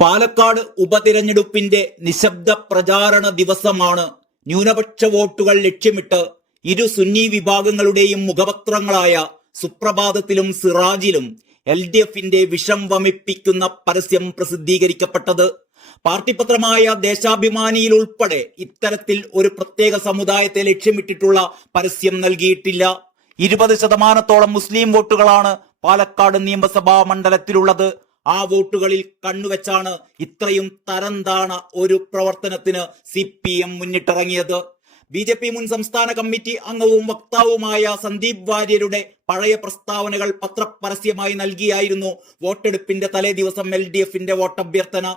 പാലക്കാട് ഉപതിരഞ്ഞെടുപ്പിന്റെ നിശബ്ദ പ്രചാരണ ദിവസമാണ്. ന്യൂനപക്ഷ വോട്ടുകൾ ലക്ഷ്യമിട്ട് ഇരു സുന്നി വിഭാഗങ്ങളുടെയും മുഖപത്രങ്ങളായ സുപ്രഭാതത്തിലും സിറാജിലും LDFന്റെ വിഷം വമിപ്പിക്കുന്ന പരസ്യം പ്രസിദ്ധീകരിക്കപ്പെട്ടത്. പാർട്ടി പത്രമായ ദേശാഭിമാനിയിൽ ഉൾപ്പെടെ ഇത്തരത്തിൽ ഒരു പ്രത്യേക സമുദായത്തെ ലക്ഷ്യമിട്ടിട്ടുള്ള പരസ്യം നൽകിയിട്ടില്ല. 20% മുസ്ലിം വോട്ടുകളാണ് പാലക്കാട് നിയമസഭാ മണ്ഡലത്തിലുള്ളത്. ആ വോട്ടുകളിൽ കണ്ണുവെച്ചാണ് ഇത്രയും തരംതാണ ഒരു പ്രവർത്തനത്തിന് CPM മുന്നിട്ടിറങ്ങിയത്. BJP മുൻ സംസ്ഥാന കമ്മിറ്റി അംഗവും വക്താവുമായ സന്ദീപ് വാര്യരുടെ പഴയ പ്രസ്താവനകൾ പത്രപരസ്യമായി നൽകിയായിരുന്നു വോട്ടെടുപ്പിന്റെ തലേ ദിവസം LDFന്റെ വോട്ടഭ്യർത്ഥന.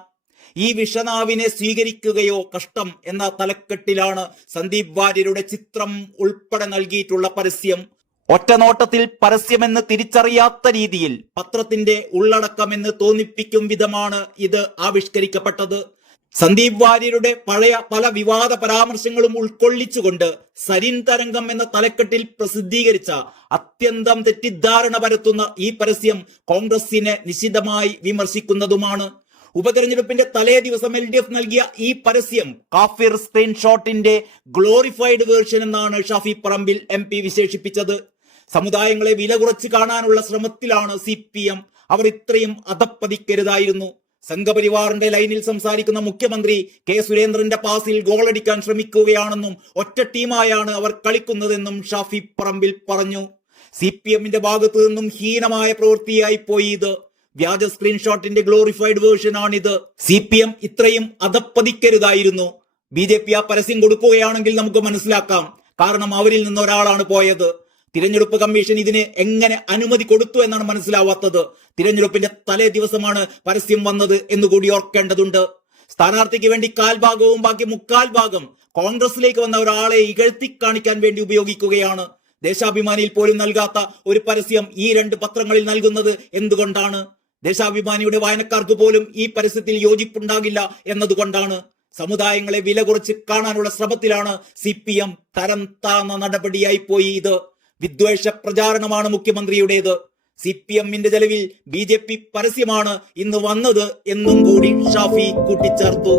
ഈ വിഷനാവിനെ സ്വീകരിക്കുകയോ കഷ്ടം എന്ന തലക്കെട്ടിലാണ് സന്ദീപ് വാര്യരുടെ ചിത്രം ഉൾപ്പെടെ നൽകിയിട്ടുള്ള പരസ്യം. ഒറ്റനോട്ടത്തിൽ പരസ്യമെന്ന് തിരിച്ചറിയാത്ത രീതിയിൽ പത്രത്തിന്റെ ഉള്ളടക്കമെന്ന് തോന്നിപ്പിക്കും വിധമാണ് ഇത് ആവിഷ്കരിക്കപ്പെട്ടത്. സന്ദീപ് വാര്യരുടെ പഴയ പല വിവാദ പരാമർശങ്ങളും ഉൾക്കൊള്ളിച്ചുകൊണ്ട് സരിൻ തരംഗം എന്ന തലക്കെട്ടിൽ പ്രസിദ്ധീകരിച്ച അത്യന്തം തെറ്റിദ്ധാരണ പരത്തുന്ന ഈ പരസ്യം കോൺഗ്രസിനെ നിശിതമായി വിമർശിക്കുന്നതുമാണ്. ഉപതെരഞ്ഞെടുപ്പിന്റെ തലേ ദിവസം LDF നൽകിയ ഈ പരസ്യം കാഫിർ സ്ക്രീൻഷോട്ടിന്റെ ഗ്ലോറിഫൈഡ് വേർഷൻ എന്നാണ് ഷാഫി പറമ്പിൽ MP വിശേഷിപ്പിച്ചത്. സമുദായങ്ങളെ വില കുറച്ച് കാണാനുള്ള ശ്രമത്തിലാണ് CPM. അവർ ഇത്രയും അധപ്പതിക്കരുതായിരുന്നു. സംഘപരിവാറിന്റെ ലൈനിൽ സംസാരിക്കുന്ന മുഖ്യമന്ത്രി K സുരേന്ദ്രന്റെ പാസിൽ ഗോളടിക്കാൻ ശ്രമിക്കുകയാണെന്നും ഒറ്റ ടീമായാണ് അവർ കളിക്കുന്നതെന്നും ഷാഫി പറമ്പിൽ പറഞ്ഞു. CPMന്റെ ഭാഗത്തു നിന്നും ഹീനമായ പ്രവൃത്തിയായി പോയി ഇത്. വ്യാജ സ്ക്രീൻഷോട്ടിന്റെ ഗ്ലോറിഫൈഡ് വേർഷൻ ആണിത്. CPM ഇത്രയും അധപ്പതിക്കരുതായിരുന്നു. BJP ആ പരസ്യം കൊടുക്കുകയാണെങ്കിൽ നമുക്ക് മനസ്സിലാക്കാം. കാരണം അവരിൽ നിന്ന് ഒരാളാണ് പോയത്. തിരഞ്ഞെടുപ്പ് കമ്മീഷൻ ഇതിന് എങ്ങനെ അനുമതി കൊടുത്തു എന്നാണ് മനസ്സിലാവാത്തത്. തിരഞ്ഞെടുപ്പിന്റെ തലേ ദിവസമാണ് പരസ്യം വന്നത് എന്നുകൂടി ഓർക്കേണ്ടതുണ്ട്. സ്ഥാനാർത്ഥിക്ക് വേണ്ടി കാൽഭാഗവും ബാക്കി മുക്കാൽ ഭാഗം കോൺഗ്രസിലേക്ക് വന്ന ഒരാളെ ഇകഴ്ത്തി കാണിക്കാൻ വേണ്ടി ഉപയോഗിക്കുകയാണ്. ദേശാഭിമാനിയിൽ പോലും നൽകാത്ത ഒരു പരസ്യം ഈ രണ്ട് പത്രങ്ങളിൽ നൽകുന്നത് എന്തുകൊണ്ടാണ്? ദേശാഭിമാനിയുടെ വായനക്കാർക്ക് പോലും ഈ പരസ്യത്തിൽ യോജിപ്പുണ്ടാകില്ല എന്നതുകൊണ്ടാണ്. സമുദായങ്ങളെ വില കുറച്ച് കാണാനുള്ള ശ്രമത്തിലാണ് CPM തരം താന്ന നടപടിയായി പോയി ഇത്. വിദ്വേഷ പ്രചാരണമാണ് മുഖ്യമന്ത്രിയുടേത്. CPMന്റെ ചെലവിൽ BJP പരസ്യമാണ് ഇന്ന് വന്നത് എന്നും കൂടി ഷാഫി കൂട്ടിച്ചേർത്തു.